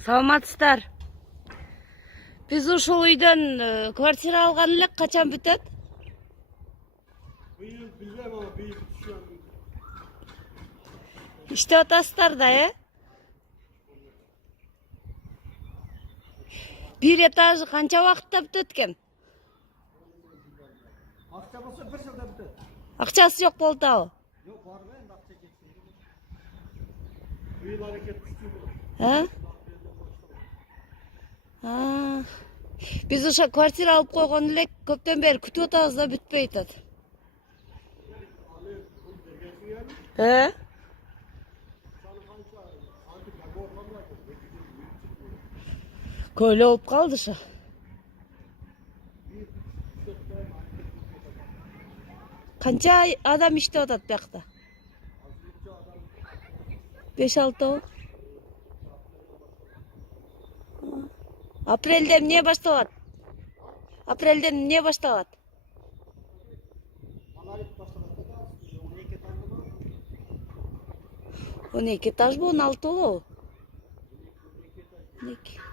Саламатсыздар. Биз ушул үйдөн квартира алган элек, качан бүтөт? Быйыл билбейм ama быйыл түшөм. Иштеп атасыздар да, Бир этажы канча убакытта бүтөт экен? Акча болсо bir жылда бүтөт. Акчасы жок болуп атабы? Жок, бар да эми акча кетсин. Быйыл аракет күчтүү болот. Биз ошо квартира алып койгон элек, көптөн бери күтүп атабыз да, бүтпөй атат. Көйлө болуп калды ошо. Канча адам иштеп атат биякта? 5-6. Апрелден эмне башталат? Апрелден эмне башталат? Аналит башталат да, 12 этаж болот. 12 этаж болобу, 16 болобу? 12.